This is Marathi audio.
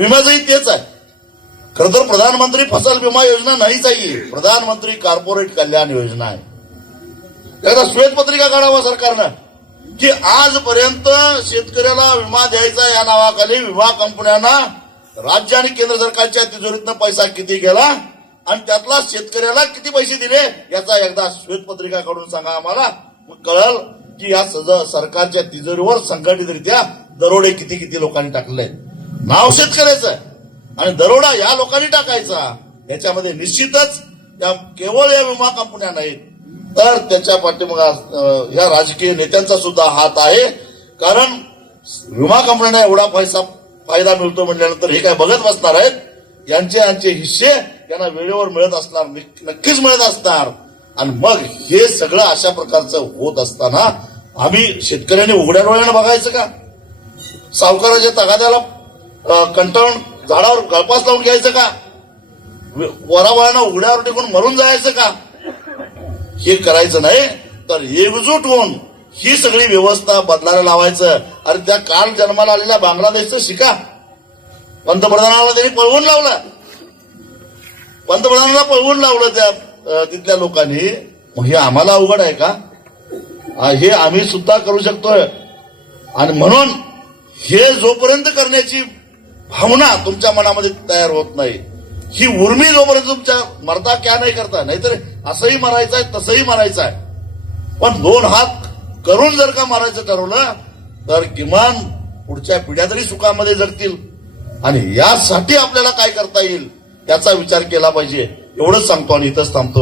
विम्याचंही तेच आहे खर तर प्रधानमंत्री फसल विमा योजना नाहीच आहे प्रधानमंत्री कॉर्पोरेट कल्याण योजना आहे एकदा श्वेतपत्रिका काढावा सरकारनं की आजपर्यंत शेतकऱ्याला विमा द्यायचा या नावाखाली विमा कंपन्यांना राज्य आणि केंद्र सरकारच्या तिजोरीतनं पैसा किती गेला आणि त्यातला शेतकऱ्याला किती पैसे दिले याचा एकदा श्वेतपत्रिका काढून सांगा आम्हाला मग कळल की या सरकारच्या तिजोरीवर संघटितरित्या दरोडे किती किती लोकांनी टाकले नाव शेतकऱ्याचं आहे आणि दरोडा या लोकांनी टाकायचा याच्यामध्ये निश्चितच या केवळ या विमा कंपन्या नाहीत तर त्याच्या पाठीमाग या राजकीय नेत्यांचा सुद्धा हात आहे कारण विमा कंपन्यांना एवढा पैसा फायदा मिळतो म्हटल्यानंतर हे काय बघत बसणार आहेत यांचे यांचे हिस्से यांना वेळेवर मिळत असणार नक्कीच मिळत असणार आणि मग हे सगळं अशा प्रकारचं होत असताना आम्ही शेतकऱ्यांनी उघड्या डोळ्यानं बघायचं का सावकाराच्या तगाद्याला कंटाळून झाडावर गळपास लावून घ्यायचं का वरांना उघड्यावर टिकून मरून जायचं का हे करायचं नाही तर एकजूट होऊन ही सगळी व्यवस्था बदलायला लावायचं अरे त्या काल जन्माला आलेल्या बांगलादेशचं शिका पंतप्रधानाला त्यांनी पळवून लावला पंतप्रधानाला पळवून लावलं त्या तिथल्या लोकांनी मग हे आम्हाला अवघड आहे का हे आम्ही सुद्धा करू शकतोय आणि म्हणून हे जोपर्यंत करण्याची भावना तुमच्या मनामध्ये तयार होत नाही ही उर्मी जोपर्यंत तुमच्या मरता क्या नाही करता नाहीतर असंही मरायचं आहे तसंही मारायचं आहे पण दोन हात करून जर का मारायचं ठरवलं तर किमान पुढच्या पिढ्या तरी सुखामध्ये जगतील आणि यासाठी आपल्याला काय करता येईल याचा विचार केला पाहिजे एवढंच सांगतो आणि इथंच थांबतो